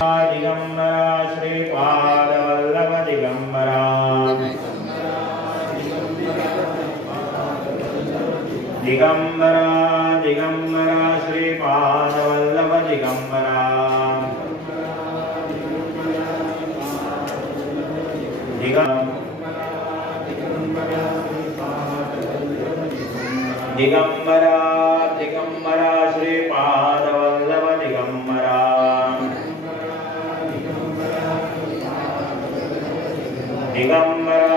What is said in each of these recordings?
दिगंबरा श्रीपाद वल्लभ दिगंबरा दिगंबरा दिगंबरा श्रीपाद वल्लभ दिगंबरा दिगंबरा दिगंबरा श्रीपाद वल्लभ दिगंबरा दिगंबरा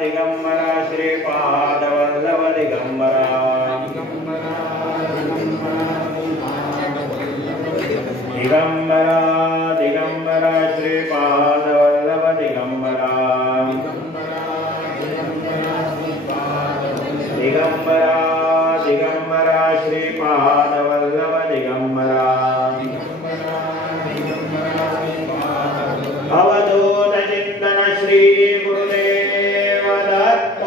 दिगंबरा श्रीपाद वल्लभ दिगंबरा दिगंबरा दिगंबरा श्रीपाद वल्लभ दिगंबरा दिगंबरा दिगंबरा श्रीपाद वल्लभ दिगंबरा अवधूत चिंतन श्री गुरुदेव दत्त।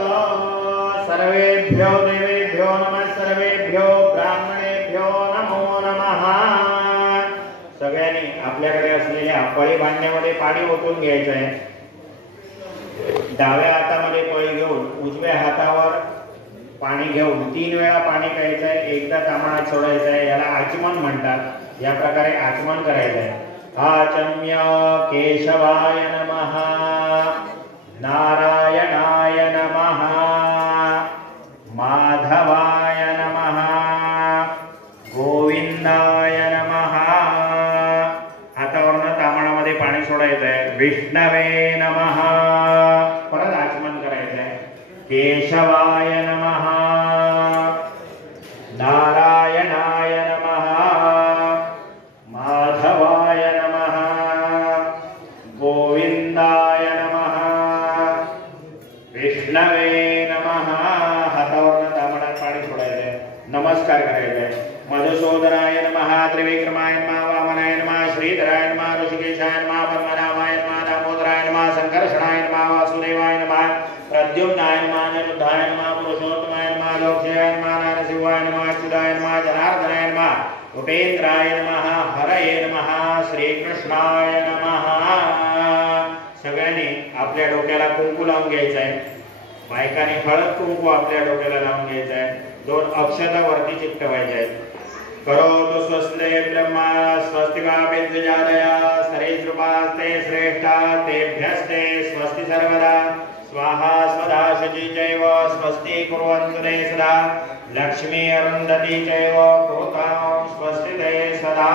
सर्वेभ्यो देवेभ्यो नमः सर्वेभ्यो ब्राह्मणेभ्यो नमो नमः। सगळ्यांनी आपल्याकडे असलेल्या पळी भांड्यामध्ये पाणी ओतून घ्यायचं आहे। डाव्या हातामध्ये पळी घेऊन उजव्या हातावर पाणी घेऊन 3 वेळा पाणी प्यायचं आहे, एकदा तांबणात सोडायचं आहे। याला आचमन म्हणतात। या प्रकारे आचमन करायचं आहे। आचम्य केशवाय नमः, नारायणाय नमः, माधवाय नमः, गोविंदाय नमः। हातावरनं तांबणामध्ये पाणी सोडायचं आहे। विष्णवे नमः, परत आचमन करायचं आहे। केशवाय नमः, नारायणाय नमः, माधवाय नमः, गोविंदाय नमः, विष्णवे नमः। हातावरनं तांबणात पाणी सोडायचंय, नमस्कार करायचंय। मधुसूदनाय नमः, त्रिविक्रमाय नमः, वामनाय नमः, श्रीधराय नमः, ऋषिकेशाय नमः, पद्मनाभाय नमः, दामोदराय नमः, संकर्षणाय नमः, वासुदेवाय नमः, प्रद्युम्नाय नमः, अनिरुद्धाय नमः, पुरुषोत्तमाय नमः, लोकशाय नमः, नारसिंहाय नमः, अच्युताय नमः, जनार्दनाय नमः, उपेन्द्राय नमः, हरये नमः, श्रीकृष्णाय नमः। सगळ्यांनी आपल्या डोक्याला कुंकू लावून घ्यायचं आहे। बायकांनी हळद कुंकू आपल्या डोक्याला लावून घ्यायचं आहे। 2 अक्षता वरती चिकटवायच्या आहेत। करोतु स्वस्ते ब्रह्मा स्वस्तिकाभिर्जादया सरीसृपास्ते श्रेष्ठा तेभ्यस्ते स्वस्ति सर्वदा स्वाहा स्वधा शुचि चैव स्वस्ति कुर्वन्तु ते सदा लक्ष्मी अरुन्धती चैव कुरुतां स्वस्ति ते सदा।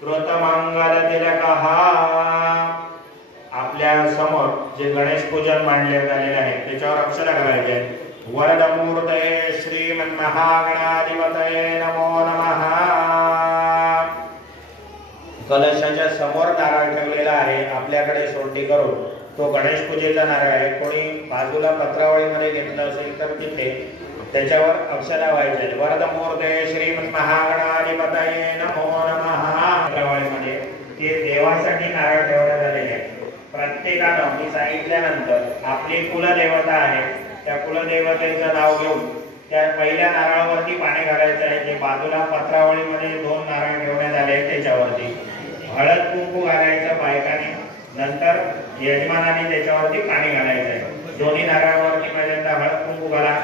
कृतमंगलतिलकः। आपल्या समोर जे गणेश पूजन मांडले झालेले आहे त्याच्यावर अक्षता घालायची आहे। वरदमूर्तये श्रीमन्महागणाधिपतये नमो नमः। कलशाच्या समोर नारळ ठेवलेला आहे। आपल्याकडे सोंटी करून तो गणेश पूजेचा नारळ आहे। कोणी बाजूला पत्रावळीमध्ये घेतलं असेल तर तिथे त्याच्यावर अक्षता व्हायचे। वरदमूर्तये श्रीमन्महागणाधिपतये नमो नमः। पत्रावळीमध्ये ते देवासाठी नारळ ठेवण्यात आलेले आहे। प्रत्येकानं मी सांगितल्यानंतर आपली कुलदेवता आहे त्या कुलदेवतेचं नाव घेऊन त्या पहिल्या नारळावरती पाणी घालायचं आहे। जे बाजूला पत्रावळीमध्ये 2 नारळ ठेवण्यात आले त्याच्यावरती हळद कुंकू घालायचं बायकाने। नंतर यजमानाने त्याच्यावरती पाणी घालायचं आहे। दोन्ही नारळावरती पहिल्यांदा हळद कुंकू घाला।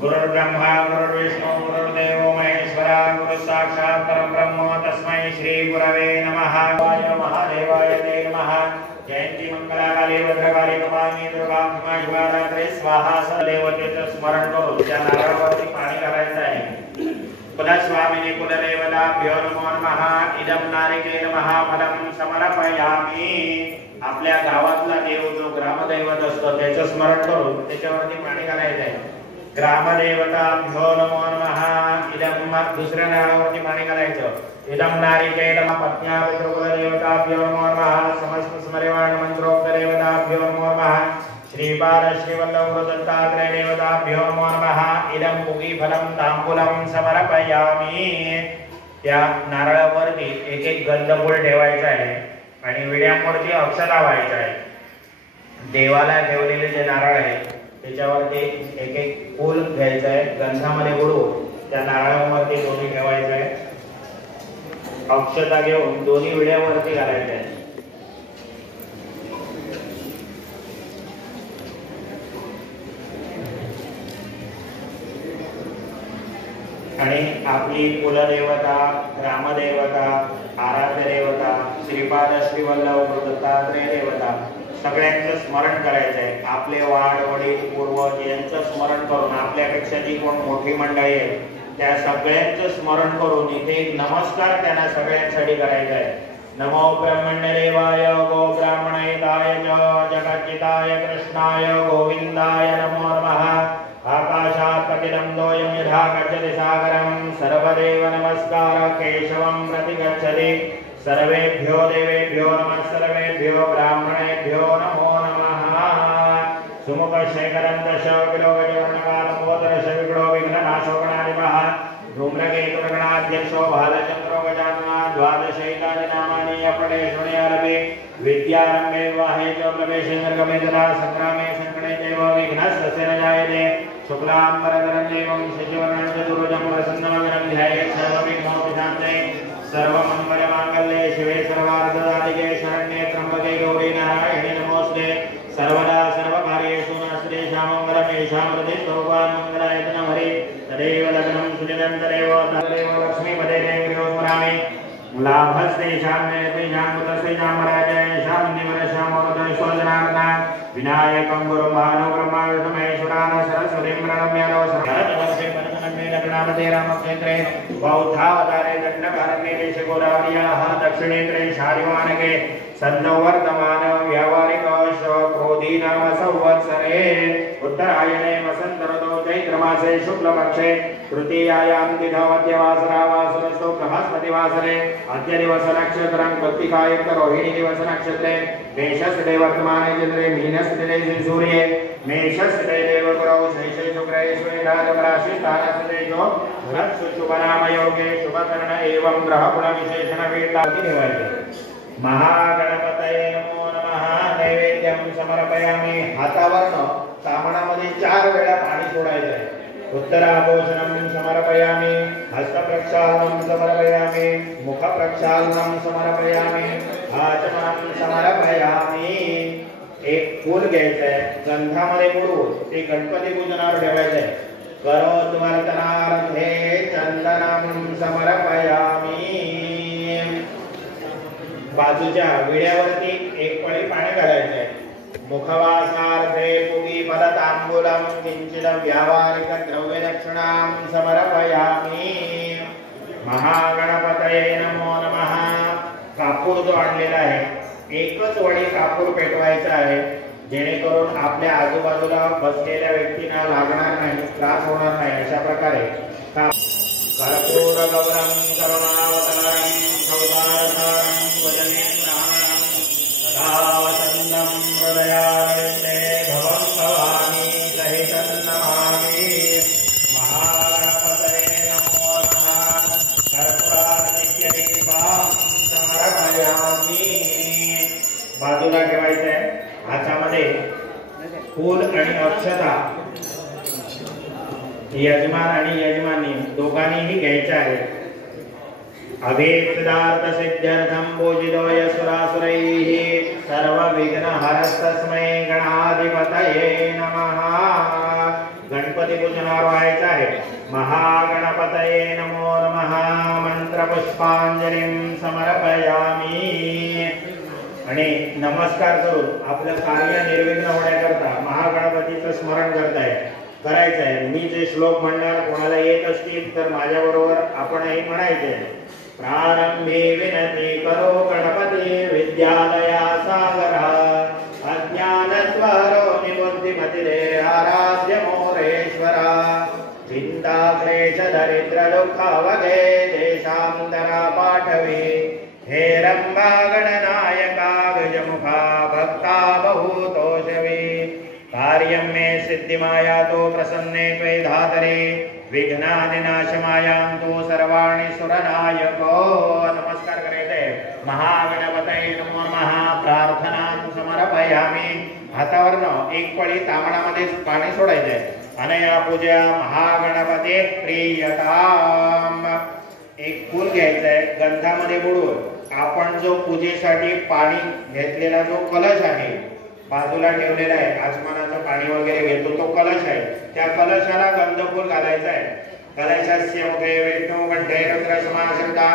गुरुर्ब्रह्मा गुरुर्विष्णू गुरुर्देवो महेश्वरा गुरु साक्षात् परब्रह्म तस्मै श्री गुरवे नमः। महादेवाय ते नमः। जयंती मंगलाकाली भद्रकाली कपालिनी दुर्गा क्षमा शिवरात्री स्वाहा। सदेवतेचं स्मरण करून त्या नारळावरती पाणी घालायचं आहे। कुलस्वामिनी कुलदेवताभ्यो नमो नमः। इदं नारिकेलमः फलं समर्पयामि। आपल्या गावातला देव जो ग्रामदैवत असतो त्याचं स्मरण करून त्याच्यावरती पाणी घालायचं आहे। ग्रामदेवताभ्यो नमो नमः। इदं दुसऱ्या नारळावरती पाणी घालायचं। इदं नारिकेलमः पत्न्या पितृकुलदेवताभ्यो नमो नमः। समस्त स्मरेवाण मंत्रोक्त देवताभ्यो नमो नमः। श्रीपाद श्रीवल्लभ दत्तात्रेय देवताभ्यो नमो नमः। इदं पुगीफलं तांबूलं समर्पयामि। त्या नारळावरती एक एक गंधफूल ठेवायचं आहे आणि विड्यावरती अक्षता व्हायच्या आहे। देवाला ठेवलेले जे नारळ आहे त्याच्यावरती एक एक फूल घ्यायचं आहे, गंधामध्ये बुडवून त्या नारळावरती दोन्ही ठेवायचं आहे अक्षता घेऊन दोन्ही विड्यावरती घालायच्या आहेत. आणि आपली कुलदेवता, ग्रामदेवता, आराध्य देवता, श्रीपाद श्रीवल्लभ दत्तात्रेय देवता सगळ्यांचं स्मरण करायचं आहे. आपले वाड वडील पूर्वज यांचं स्मरण करून आपल्यापेक्षा जी कोण मोठी मंडळी आहे त्या सगळ्यांचं स्मरण करून इथे एक नमस्कार त्यांना सगळ्यांसाठी करायचा आहे. नमो ब्रह्मण्यदेवाय गो ब्राह्मणहिताय जगज्जिताय कृष्णाय गोविंदाय नमो नमः. आकाशात् पतितमोऽयं यथा गच्छति सागरं सर्वदेव नमस्कार केशवं प्रति गच्छति. सर्वेभ्यो देवेभ्यो नमः सर्वेभ्यो ब्राह्मणेभ्यो नमो नमः. सुमुख शेखरं दश किलो गजवर्णकालमोदर शविगणो विघ्ननाशो गणाधिपः धूम्रकेतुर्गणाध्यक्षो भालचन्द्रो गजानना द्वादशैतानि नामानि अपणे शृणुयारभे. विद्यारम्भे विवाहे च प्रवेशे निर्गमे तथा संग्रामे संकटे चैव विघ्नस्य न जायते. शुक्लाम्बरधरं देवं शशिवर्णं चतुर्भुजं प्रसन्नवदनं ध्यायेत् सर्वविघ्नोपशान्तये. सर्वमङ्गलमाङ्गल्ये शिवे सर्वार्थसाधिके शरण्ये त्र्यम्बके गौरी नारायणे नमोऽस्ते. सर्वदा सर्वकार्येषु नास्ते श्यामङ्गलम् येषां हृदि स्वरूपान् मङ्गलायतनं हरि. तदेव लग्नं सुजनं तदेव लक्ष्मीपदे देवयो स्मरामि. लाभस्तेषां तेषां पुत्रस्तेषां पराजयेषां निवरश्यामोदयश्वजनार्दना. विनायकं गुरुं भानुब्रह्मविष्णुमहेश्वरान् सरस्वतीं प्रणम्य नमस्ते. गणपते रामक्षेत्रे बौद्धावतारे दण्डकारण्ये देशे गोदावर्याः दक्षिणेन्द्रे शालिवानके सन्नवर्तमान व्यावहारिक क्रोधी नाम संवत्सरे उत्तरायणे वसंत ऋतौ चैत्रमासे शुक्लपक्षे तृतीयायां तिथवत्यवासरा वासरस्तु बृहस्पतिवासरे अद्य दिवस नक्षत्रं कृत्तिकायुक्त रोहिणी दिवस नक्षत्रे मेषस्थिते वर्तमाने चन्द्रे मीनस्थिते सूर्ये मेषस्थिते देवगुरौ शैशे शुक्रे श्वेतादपराशि स्थानस्थिते जो शुभनामयोगे शुभकर्ण एवं ग्रहगुणविशेषण वेदाति देवाय. महागणपतये नमो नमः. नैवेद्यं समर्पयामि. हातावर सामनामध्ये 4 वेळा पाणी सोडायचं आहे. उत्तराभूषणं समर्पयामि. हस्तप्रक्षालनं समर्पयामि. मुखप्रक्षालनं समर्पयामि. आचमनं समर्पयामि. एक फूल घ्यायचं आहे, गंधामध्ये बुडवून ते गणपती पूजनावर ठेवायचं आहे. करोद्वर्तनार्थे चंदनं समर्पयामि. बाजूच्या विड्यावरती एक पळी पाणी घालायचे आहे. मुखवासार्थे पुगी फलतांबूलं किंचित व्यावहारिक द्रव्यदक्षिणां समर्पयामि. महागणपतये नमो नमः. कापूर जो आणलेला आहे एकच वडी कापूर पेटवायचा आहे जेणेकरून आपल्या आजूबाजूला बसलेल्या व्यक्तींना लागणार नाही, त्रास होणार नाही. अशा प्रकारे कर्पूर गौरं करुणावतारं सौदारतारं वदनेन्द्राणं सदा वसन्तं हृदयारविन्दे भवं भवानी सहितं नमामि. महागणपतये नमो नमः. कर्पूरादित्यदीपां समर्पयामि. बाजूला ठेवायचं आहे. हातामध्ये फूल आणि अक्षता यजमान आणि यजमानी दोघांनीही घ्यायचे आहे. अभीप्सितार्थ सिद्ध्यर्थं पूजितोय सुरासुरैः सर्व विघ्न हरस्तस्मै गणाधिपतये नमः. गणपती पूजनावर व्हायचं आहे. महागणपतये नमो नमः. मंत्र पुष्पांजलिं समर्पयामि. आणि नमस्कार करून आपलं कार्य निर्विघ्न होण्याकरता महागणपतीचं स्मरण करायचं आहे. मी जे श्लोक म्हणणार कोणाला येत असतील तर माझ्या बरोबर आपणही म्हणायचे. प्रारंभी विनती करो गणपती विद्यालया सागरा अज्ञानस्वरो निबुद्धिमतिरे आराध्य मोरेश्वरा. चिंता क्लेश दरिद्र दुःख वगे देशांतरा पाठवी. हे रंभा गणनायका गजमुखा भक्ता बहुतोषवी. कार्यं मे सिद्धिमाया तो प्रसन्ने त्वे धातरे विघ्नानि नाशमायान्तु सर्वाणि सुरनायको. नमस्कार करायचे. महागणपतये नमो नमः. प्रार्थनां समर्पयामि. हातावरनं एक पळी तांबडामध्ये पाणी सोडायचे. अनया पूजा महागणपते प्रियताम. एक फूल घ्यायचं आहे, गंधामध्ये बुडवून आपण जो पूजेसाठी पाणी घेतलेला जो कलश आहे बाजूला ठेवलेला आहे, आसमानाचं पाणी वगैरे घेतो तो कलश आहे, त्या कलशाला गंधफूल घालायचं आहे. कलशस्य मुखे विष्णू कंठे रुद्र समाश्रिता.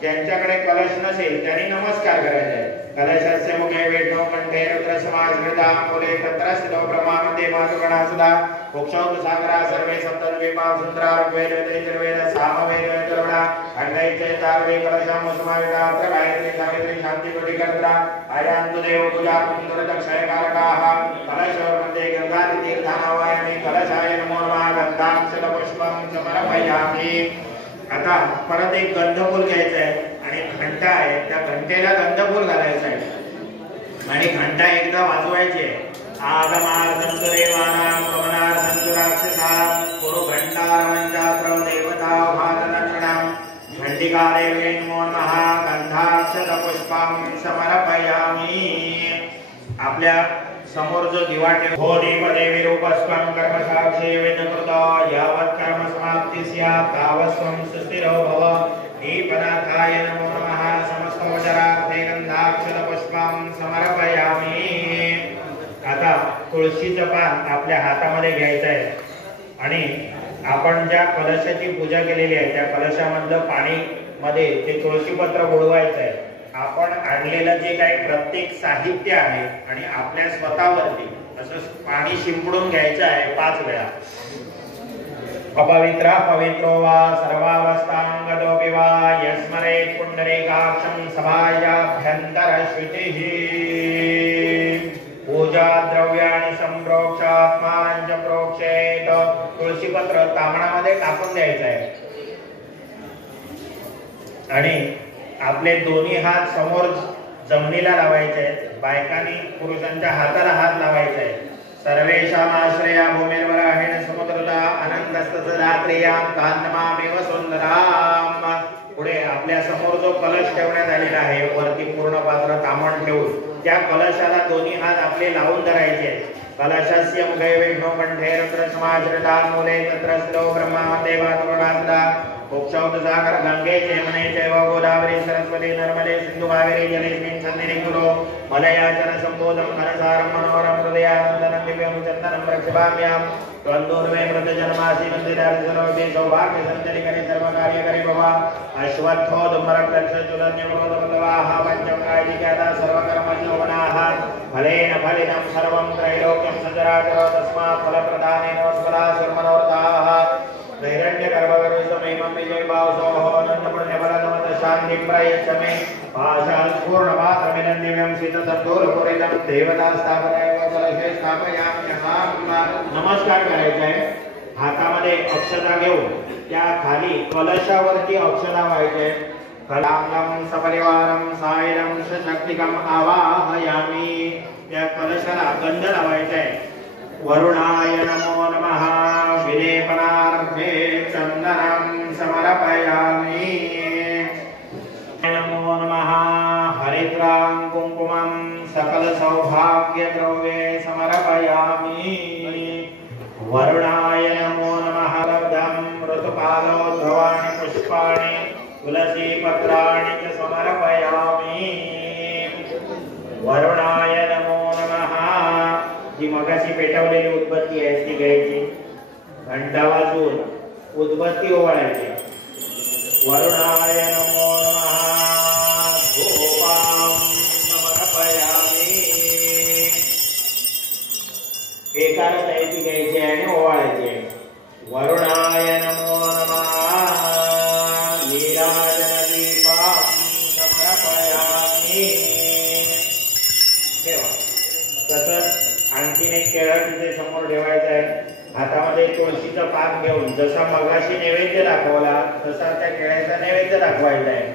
ज्यांच्याकडे कलश नसेल त्यांनी नमस्कार करायचा आहे. कलशस्य मुखे विष्णू कंठे रुद्र समाश्रिता मूले तत्र स्थितो ब्रह्मानंदे मातृगणा सुधा मोक्षौत सागरा सर्वे सप्तद्वीपा सुंदरा ऋग्वेद यजुर्वेद सामवेद यजुर्वेद खंडैते तारवे कलशम समाविता अत्र गायत्री सावित्री शांति कोटिकर्त्रा आयान्तु देव पूजा कुंदुरदक्षय कारकाः कलशोर्मध्ये गंगाति तीर्थानावायामि कलशाय नमो नमः गन्धाक्षत पुष्पं समर्पयामि. आता परत एक गंधफूल घ्यायचं आहे आणि घंटा आहे, त्या घंटेला गंधफूल घालायचं आहे आणि घंटा एकदा वाजवायची आहे. आगमार्थं देवानां गमनार्थं राक्षसां कुरु घंटारवञ्चात्र देवता भातनक्षणां घंटिकारे नमो नमः गंधाक्षत पुष्पं समर्पयामि. आपल्या समोर जो दिवा ठेव हो देवदेवी रूपस्वं कर्म साक्षी वेदकृत यावत् कर्म समाप्ति स्यात् तावस्वं सुस्थिरो भव. दीपनाथाय नमो नमः समस्तोचरार्थे गंधाक्षत पुष्पं समर्पयामि. आता तुळशीचं पान आपल्या हातामध्ये घ्यायचं आहे आणि आपण ज्या कलशाची पूजा केलेली आहे त्या कलशामधलं पाणी मध्ये ते तुळशीपत्र बुडवायचं आहे. आपण आणलेलं जे काही प्रत्येक साहित्य आहे आणि आपल्या स्वतःवरती असं पाणी शिंपडून घ्यायचं आहे 5 वेळा. अपवित्र पवित्रो वा सर्वावस्थांगतोऽपि वा यस्मरे पुंडरीकाक्षं सभायाभ्यंतर श्रुतिः. पूजा द्रव्याणि संप्रोक्षात्मानं च प्रोक्षेत. तुळशीपत्र तामणामध्ये टाकून द्यायचं आहे आणि आपले दोन्ही हात समोर जमिनीला लावायचे आहेत. बायकांनी पुरुषांच्या हाताला हात लावायचे आहे. सर्वेषामाश्रया भूमिर्वराहेण समुद्रता अनंतस्तदात्रियां कान्नमामेव सुंदराम. पुढे आपल्या समोर जो कलश ठेवण्यात आलेला आहे वरती पूर्ण पात्र तामण ठेवून त्या कलशाला दोन्ही हात आपले लावून धरायचे आहेत. कलशस्य मुखे विष्णु कंठे रुद्र समाश्रिता मूले तत्र स्थितो ब्रह्मा देवा तुरुणासदा मोक्षौत सागर गंगे यमुने चैव गोदावरी सरस्वती नर्मदे सिंधु कावेरी जलेस्मिन् सन्निधिं कुरु. मलयाचन संबोधं मनसारं मनोरं हृदयानन्दनं दिव्यं चन्दनं प्रक्षिपाम्यहं. त्वन्दूर्मे मृतजन्मासि वन्दितानि सर्वभि सौभाग्य सञ्चरिकरि सर्वकार्यकरि भव. अश्वत्थो दुम्बरक्षचुरन्यवरोधबलवाः पञ्चमकायिकादा सर्वकर्मण्योगुणाः. फलेन फलितं सर्वं त्रैलोक्यं सचराचरो तस्मात् फलप्रदानेन वस्फलासुरमनोरथाः. नैरण्यगर्भगरुसमयमं विजयभावसोः अनन्तपुण्यफलदमत शान्तिं प्रयच्छमे. पाशाल्पूर्णपात्रमिदं दिव्यं शीतसन्दूरपूरितं देवतास्थापनाय कलशे स्थापयाम्यहं. नमस्कार करायचा आहे. हातामध्ये अक्षता घेऊन त्या खाली कलशावरती अक्षता व्हायच्या आहेत. कलां सपरिवारं सायरं सशक्तिकम् आवाहयामि. त्या कलशाला गंध लावायचा आहे. वरुणाय नमो नमः विलेपनार्थे चन्दनं समर्पयामि. नमो नमः हरिद्रां कुङ्कुमं सकल सौभाग्यद्रव्ये समर्पयामि. वरुणाय नमो नमः लब्धं ऋतुकालो ध्रुवाणि पुष्पाणि तुलसीपत्राणि च समर्पयामि. वरुणाय नमो नमः. जी मगाशी पेटवलेली उदबत्ती आहे ती घ्यायची, घंटा वाजवून उदबत्ती ओवाळायची. वरुणाय नमो नमः धूपां समर्पयामि. एकाला द्यायची घ्यायची आणि ओवाळायची. वरुणाय नमो नमः नीराजनदीपां समर्पयामि. तसंच आणखीन एक केळं तिथे समोर ठेवायचं आहे. हातामध्ये तुळशीचं पान घेऊन जसा मगाशी नैवेद्य दाखवला तसा त्या केळ्याचा नैवेद्य दाखवायचा आहे.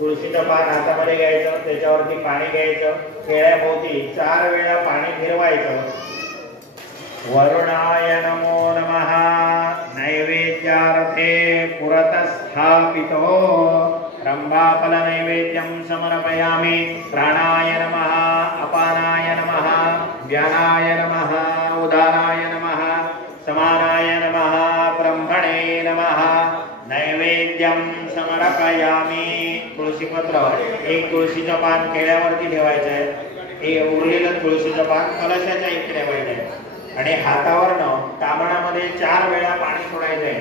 तुळशीचं पान हातामध्ये घ्यायचं, त्याच्यावरती पाणी घ्यायचं, केळ्याभोवती 4 वेळा पाणी फिरवायचं. वरुणाय नमो नमः नैवेद्यार्थे पुरतस्थापितो रंभाफल नैवेद्यं समर्पयामि. प्राणाय नमः अपानाय नमः व्यानाय नमः उदानाय नमः समानाय नमः ब्रह्मणे नमः नैवेद्यम समर्पयामी. तुळशीपत्र, एक तुळशीचं पान केळ्यावरती ठेवायचं आहे, उरलेलं तुळशीचं पान कलशाच्या इथे ठेवायचं आहे आणि हातावरनं तांबणामध्ये 4 वेळा पाणी सोडायचं आहे.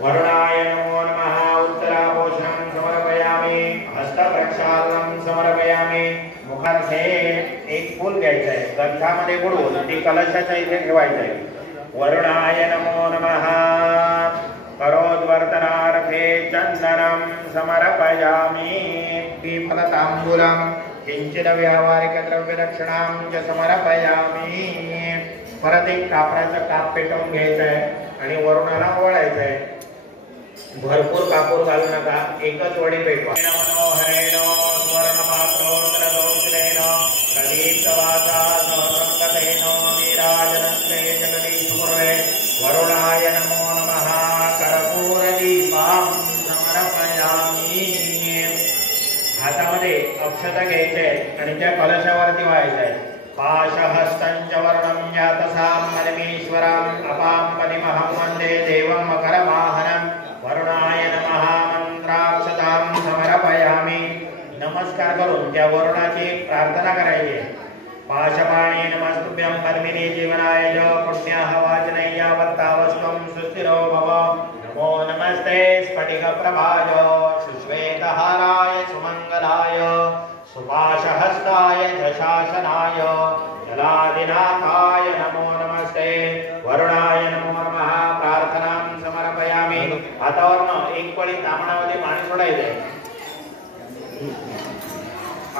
वरुणाय नमो नमः. उत्तराभूषणं समर्पयामी. हस्तप्रक्षालनं समर्पयामी. मुखात एक फूल घ्यायचं आहे, ग्रंथामध्ये बुडवून ती कलशाच्या इथे ठेवायचं आहे. वरुणाय नमो नमः. करोद्वर्तनार्थे चंदनं समर्पयामी. फलतांबूलं किंचित व्यावहारिकद्रव्यदक्षिणां च समर्पयामी. परत एक कापराचं काप पेटवून घ्यायचं आहे आणि वरुणाला ओवाळायचं आहे. भरपूर कापूर घालू नका, एकच वडी पेटवा. मनोहरेण स्वर्णपात्रोत्तरदोषेण प्रदीप्तवासा सहसंगतेन नीराजनन्ते जगदीशपूर्वे. वरुणाय नमो नमः. कर्पूरदीपं समर्पयामी. हातामध्ये अक्षता घ्यायचे आणि त्या कलशावरती व्हायचं आहे. पाशहस्तंच वर्णं जातसां परमेश्वरं अपां वन्दे देवं मकरवाहनं. वरुणाय नमः. मंत्राक्षतां समर्पयामी. नमस्कार करून त्या वरुणाची प्रार्थना करायची. पाशपाणी नमस्तुभ्यं पद्मिनी जीवनाय च पुण्याः वाचनय्या वर्तावस्त्वं सुस्थिरो भव. नमो नमस्ते स्फटिकप्रभाय सुश्वेतहाराय सुमंगलाय सुपाशहस्ताय झशासनाय जलादिनाथाय नमो नमस्ते. वरुणाय नमो नमः. प्रार्थनां समर्पयामी. हातावरनं एक पळी तांबणामध्ये पाणी सोडायचंय.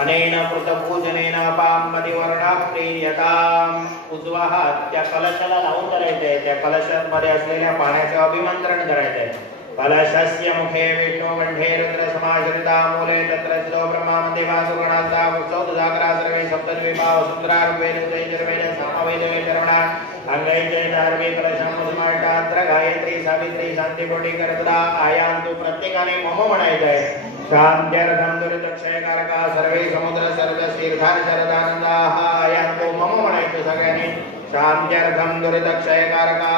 अनेन कृतपूजनेन पांमदी वर्णाः प्रीयताम्. उजवा हात त्या कलशाला लावून करायचंय. त्या कलशामध्ये असलेल्या पाण्याचं अभिमंत्रण करायचंय. कलशस्य मुखे विष्णुकण्ठे रुद्रसमाश्रिता मूले तत्र स्थितो ब्रह्मादेवासुगणान्ता उत्सवजागरा सर्वे सप्तद्वीपा वसुन्धरा ऋग्वेदयजुर्वेद सामवेदवेदर्वणा अंगैर्जयधार्मे कलशमुस्मार्टात्र गायत्री सावित्री शांतिकोटी करतला. आयान्तु प्रत्येकाने मम म्हणायचं आहे. शांत्यर्थं दुरितक्षयकारका सर्वे समुद्र सर्व तीर्थान शरदानंदाः. आयान्तु मम म्हणायचं सगळ्यांनी. शांत्यर्थं दुरितक्षयकारका.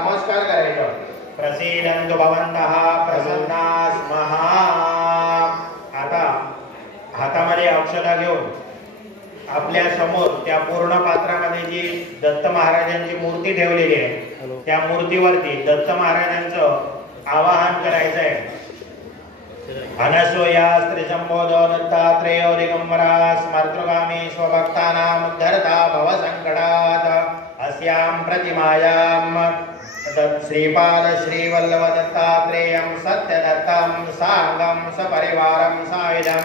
नमस्कार करायचं. प्रसीदन्तु भवन्तः प्रसन्ना स्मः. आता हातामध्ये अक्षता घेऊन आपल्या समोर त्या पूर्ण पात्रामध्ये जी दत्त महाराजांची मूर्ती ठेवलेली आहे त्या मूर्तीवरती दत्त महाराजांचं आवाहन करायचं आहे. अनसूया स्त्रीसंबोधो दत्तात्रेयो दिगंबरा स्मर्तृगामी स्वभक्तानां उद्धरता भवसंकटात्. अस्यां प्रतिमायां श्रीपाद श्रीवल्लभ दत्तात्रेयं सत्यदत्तं साङ्गं सपरिवारं सायुधं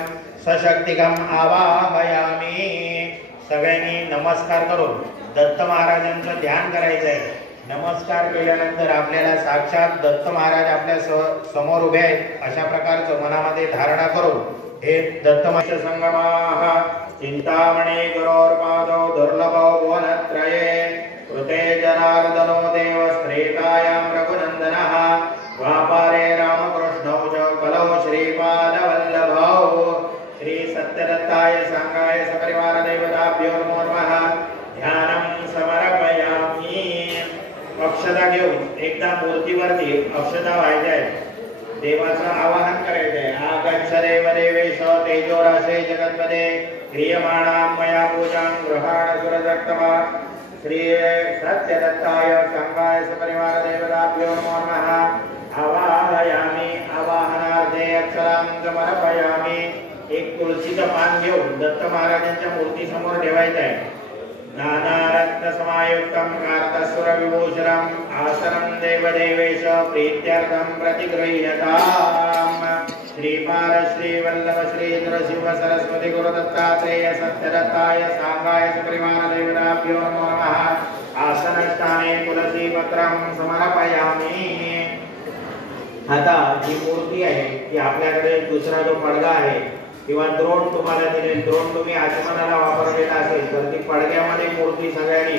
सशक्तिकं आवाहयामी. सगळ्यांनी नमस्कार करून दत्त महाराजांचं ध्यान करायचं आहे. नमस्कार केल्यानंतर आपल्याला साक्षात दत्त महाराज आपल्या समोर उभे आहेत अशा प्रकारचं मनामध्ये धारणा करून हे दत्तमश संगमाः चिंतामणी गुरोर्पादो दुर्लभो भुवनत्रये कृते जनार्दनो देव स्त्रेतायां रघुनन्दनः व्यापारे रामकृष्णौ च कलौ श्रीपादवल्लभौ. श्री सत्यदत्ताय सांगाय सपरिवार देवताभ्यो नमो नमः. ध्यानं समर्पयामि. अक्षता घेऊन एकदा मूर्तीवरती अक्षता व्हायच्या आहेत. देवाचं आवाहन करायचं आहे. आगच्छ देव देवेश तेजोराशे जगत्पदे क्रियमाणां मया पूजां गृहाण सुरदत्तमा. श्री सत्यदत्ताय सांगाय सपरिवार देवताभ्यो नमो नमः. आवाहयामि. आवाहनार्थे अक्षरां समर्पयामि. एक तुळशीचं पान घेऊन दत्त महाराजांच्या मूर्ती समोर ठेवायचं आहे. नानारत्न समायुक्तं कार्तस्वर विभूषणं आसनं देवदेवेश प्रीत्यर्थं प्रतिगृह्यताम्. श्रीपाद श्रीवल्लभ श्री नृसिंह सरस्वती गुरुदत्तात्रेय सत्यदत्ताय सांगाय सपरिवार देवताभ्यो नमो नमः. आसनस्थाने तुलसी पत्रं समर्पयामि. आता जी मूर्ती आहे ती आपल्याकडे दुसरा जो पडदा आहे किंवा द्रोण तुम्हाला दिले, द्रोण तुम्ही आचमनाला वापरलेला असेल तर ती पडद्यामध्ये मूर्ती सगळ्यांनी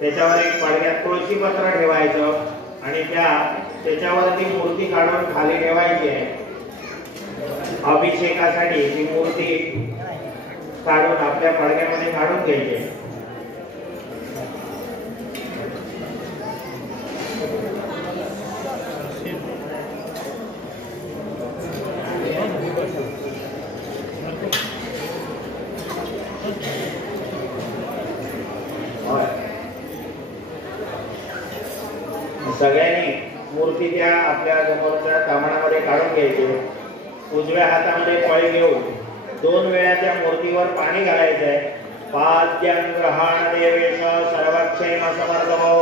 त्याच्यावर एक पडद्यात तुळशी पत्र ठेवायचं आणि त्याच्यावरती मूर्ती काढून खाली ठेवायची आहे. अभिषेकासाठी ती मूर्ती काढून आपल्या पडद्यामध्ये काढून घ्यायची. मूर्ती त्या आपल्या समोरच्या कामणामध्ये काढून घ्यायची. उजव्या हातामध्ये पळी घेऊन 2 वेळा त्या मूर्तीवर पाणी घालायचं आहे. पाद्यं ग्रहाण देवेश सर्वक्षेम समर्दभो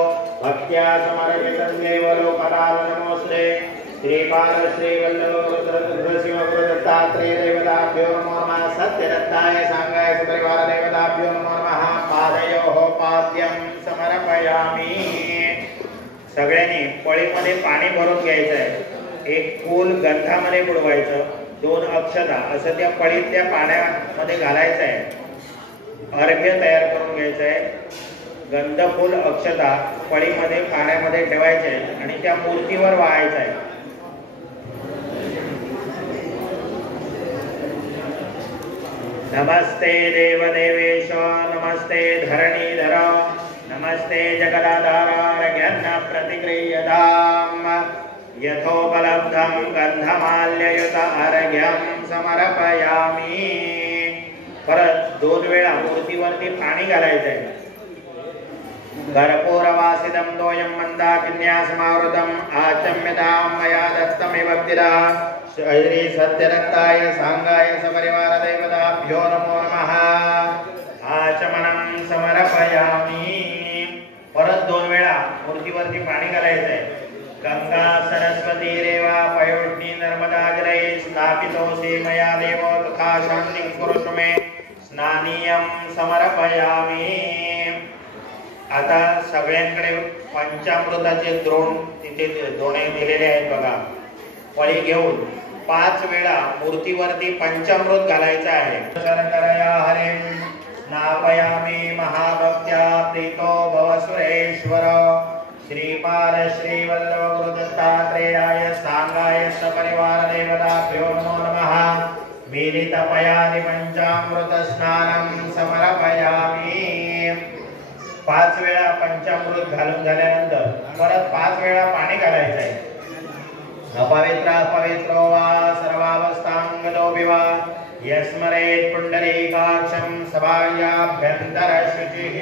भक्त्या समर्पितं देव लोकपाल नमोस्ते. श्रीपाल श्रीवल्लभ रुद्रसिंह गुरुदत्तात्रेय देवताभ्यो नमो नमः. सत्यदत्ताय सांगाय सपरिवार देवताभ्यो नमो नमः. पादयोः पाद्यं समर्पयामि. सगळ्यांनी पळीमध्ये पाणी भरून घ्यायचं आहे. एक फूल गंधामध्ये बुडवायचं, 2 अक्षता असं त्या पळीतल्या पाण्यामध्ये घालायचं आहे. अर्घ्य तयार करून घ्यायचं आहे. गंध फूल अक्षता पळीमध्ये पाण्यामध्ये ठेवायचे आहे आणि त्या मूर्तीवर वाहायचं आहे. नमस्ते देवदेवेश नमस्ते धरणीधर नमस्ते जगदाधार प्रतिक्रियताम्. यथोपलब्धं गंधमाल्ययुत अर्घ्यं समर्पयामि. परत 2 वेळा मूर्तीवरती पाणी घालायचं आहे. कर्पूरवासितं तोयं मंदाकिन्यासमावृतम् आचम्यतां मया दत्तमिव भक्तिदा. श्री सत्यदत्ताय सांगाय सपरिवार देवताभ्यो नमो नमः. आचमनं समर्पयामि. परत 2 वेळा मूर्तीवरती पाणी घालायचं आहे. गंगा सरस्वती रेवा पयोष्णी नर्मदा जले स्थापितोऽसि मया देव तथा शान्तिं कुरुष्व मे. स्नानीयं समर्पयामि. आता सगळ्यांकडे पंचामृताचे द्रोण तिथे दोणे दिलेले आहेत बघा. पळी घेऊन 5 वेळा मूर्तीवरती पंचामृत घालायचं आहे. शरणकरया हरिं स्नापयामि महाभक्त्या प्रीतो भव सुरेश्वर. श्रीपाल श्रीवल्लभ गुरुदत्तात्रेयाय सांगाय सपरिवार देवताभ्यो नमो नमः. मिलितपयानि पंचामृत स्नानं समर्पयामि. 5 वेळा पंचामृत घालून झाल्यानंतर परत 5 वेळा पाणी घालायचं आहे. अपवित्र अपवित्रो वा सर्वावस्थांगतोऽपि वा यस्मरेत् पुंडरीकाक्षं सभायाभ्यंतर शुचिः.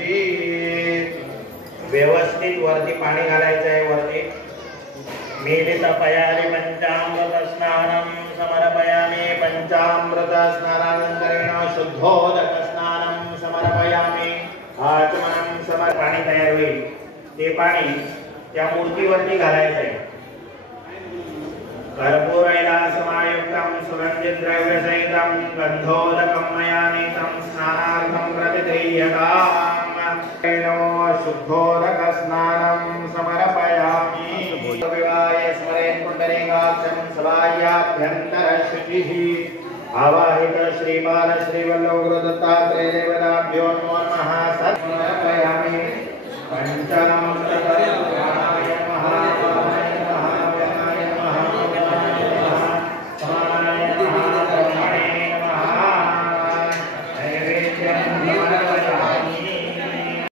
व्यवस्थित वरती पाणी घालायचं आहे. वरती मिलितपयानि पंचामृत स्नानं समर्पयामि. पंचामृत स्नानानंतरेण शुद्धोदक स्नानं समर्पयामि. आचमनं समर पाणी तयार होईल ते पाणी त्या मूर्तीवरती घालायचं आहे. कर्पूरैलासमायुक्तं सुगन्धिद्रव्यसहितं गन्धोदकं मया नीतं स्नानार्थं प्रतिगृह्यताम्. शुद्धोदक स्नानं समर्पयामि. विवाहे स्मरेन् पुण्डरीकाक्षं सभायाभ्यन्तर शुचिः. आवाहित श्रीपाल श्रीवल्लभ गुरुदत्तात्रेय देवता